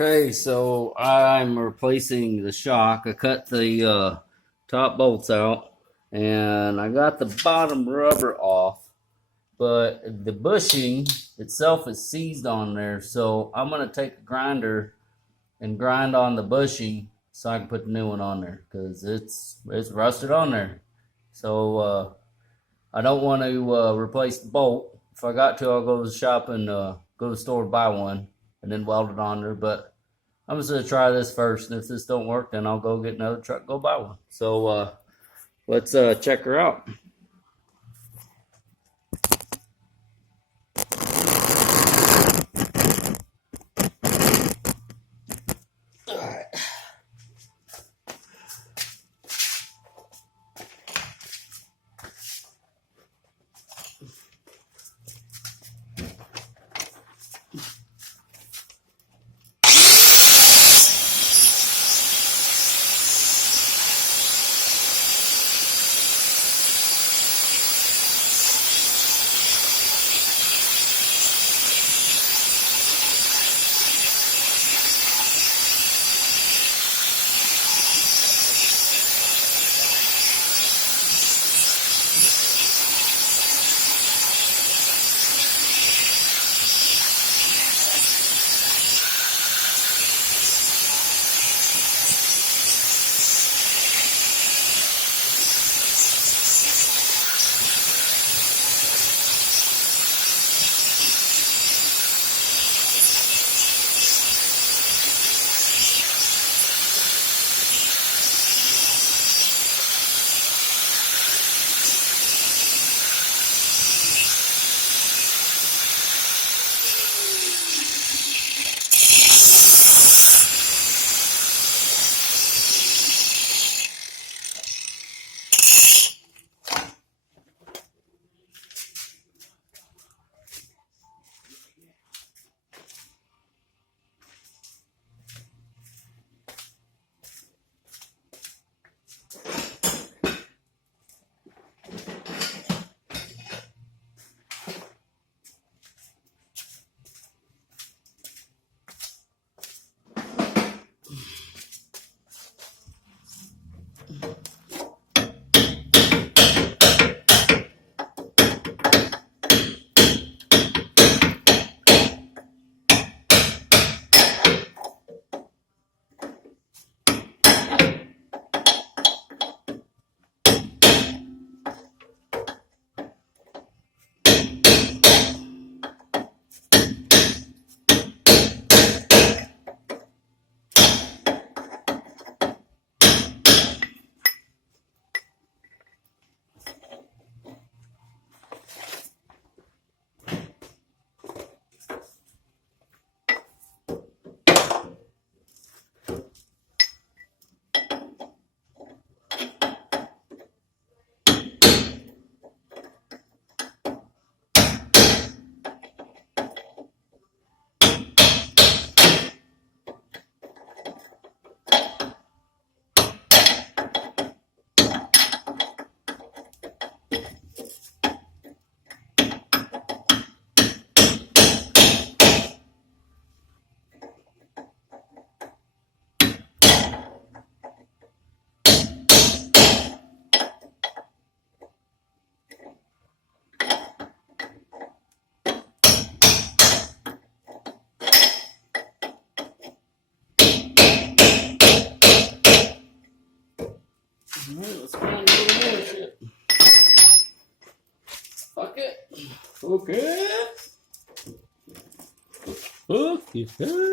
Okay, so I'm replacing the shock. I cut the top bolts out and I got the bottom rubber off, but the bushing itself is seized on there. So I'm going to take a grinder and grind on the bushing so I can put the new one on there because it's rusted on there. So I don't want to replace the bolt. If I got to, I'll go to the shop and go to the store and buy one and then weld it on there. But I'm just gonna try this first, and if this don't work, then I'll go get another truck, go buy one. So let's check her out. All right. All right, let's grind a little more shit. Fuck it. Okay. Okay.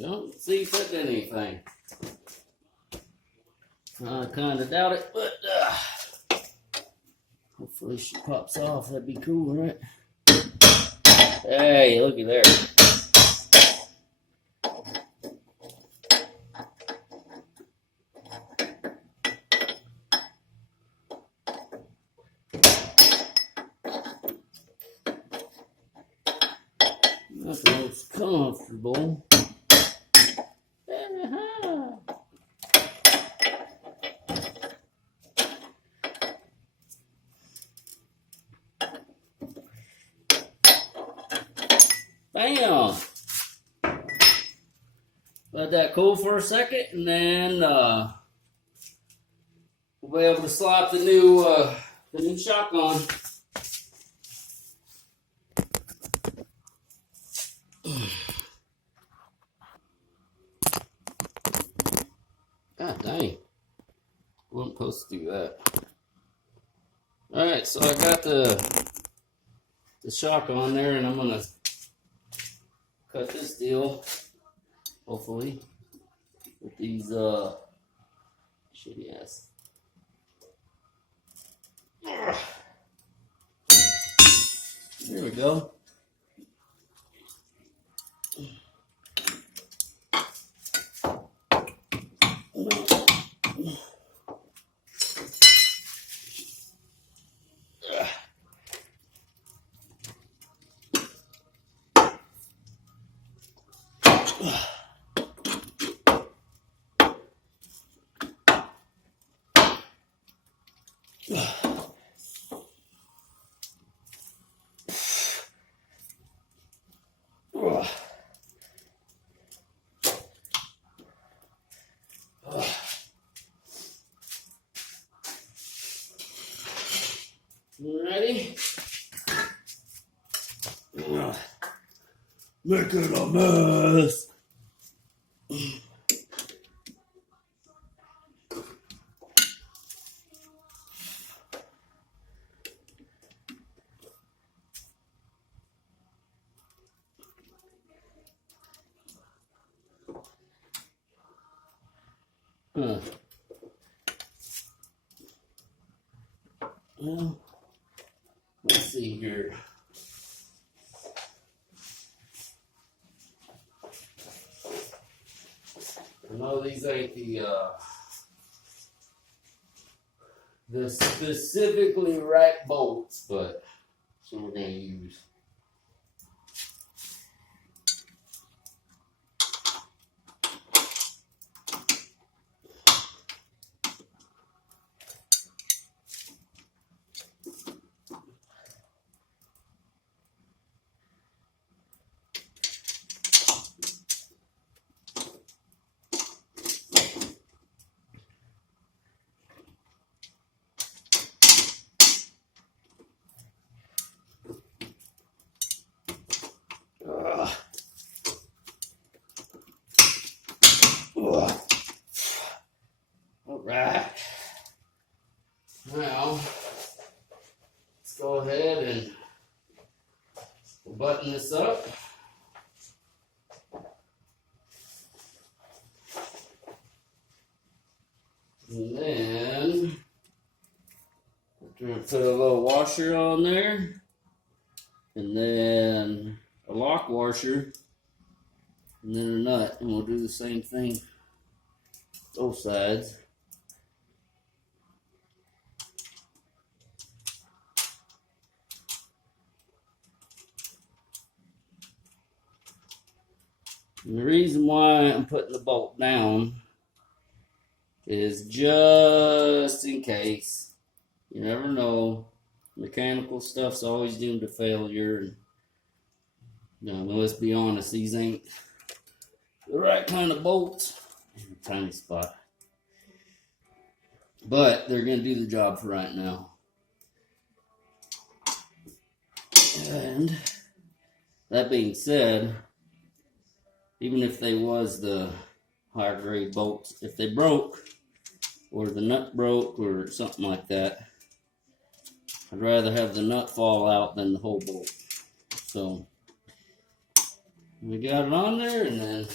Well, let's see if that did anything. I kind of doubt it, but hopefully she pops off. That'd be cool, right? Hey, looky there. Not the most comfortable. Bam! Let that cool for a second, and then we'll be able to slap the new shock on. God dang! Wasn't supposed to do that. All right, so I got the shock on there, and I'm gonna cut this deal, hopefully, with these shitty ass. There we go. You ready? Make it a mess. Well, let's see here. I know these ain't the specifically right bolts, but that's what we're gonna use. Alright. Now, let's go ahead and button this up. And then, I'm going to put a little washer on there. And then a lock washer. And then a nut. And we'll do the same thing both sides. And the reason why I'm putting the bolt down is just in case. You never know. Mechanical stuff's always doomed to failure. No, let's be honest, these ain't the right kind of bolts. Tiny spot. But they're going to do the job for right now. And that being said, even if they was the higher grade bolts, if they broke, or the nut broke, or something like that, I'd rather have the nut fall out than the whole bolt. So, we got it on there, and then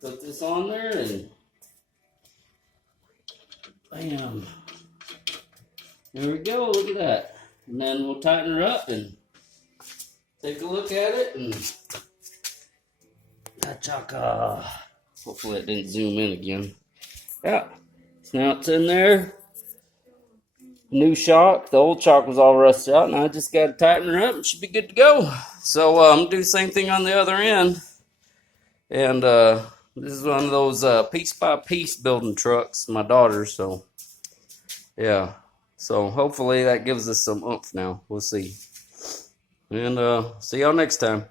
put this on there and bam. There we go, look at that. And then we'll tighten her up and take a look at it and chaka. Hopefully it didn't zoom in again. Yeah, so now it's in there. New shock. The old shock was all rusted out, and I just got to tighten her up and should be good to go. So I'm going to do the same thing on the other end. And this is one of those piece by piece building trucks, my daughter's. So yeah, so hopefully that gives us some oomph now. We'll see. And see y'all next time.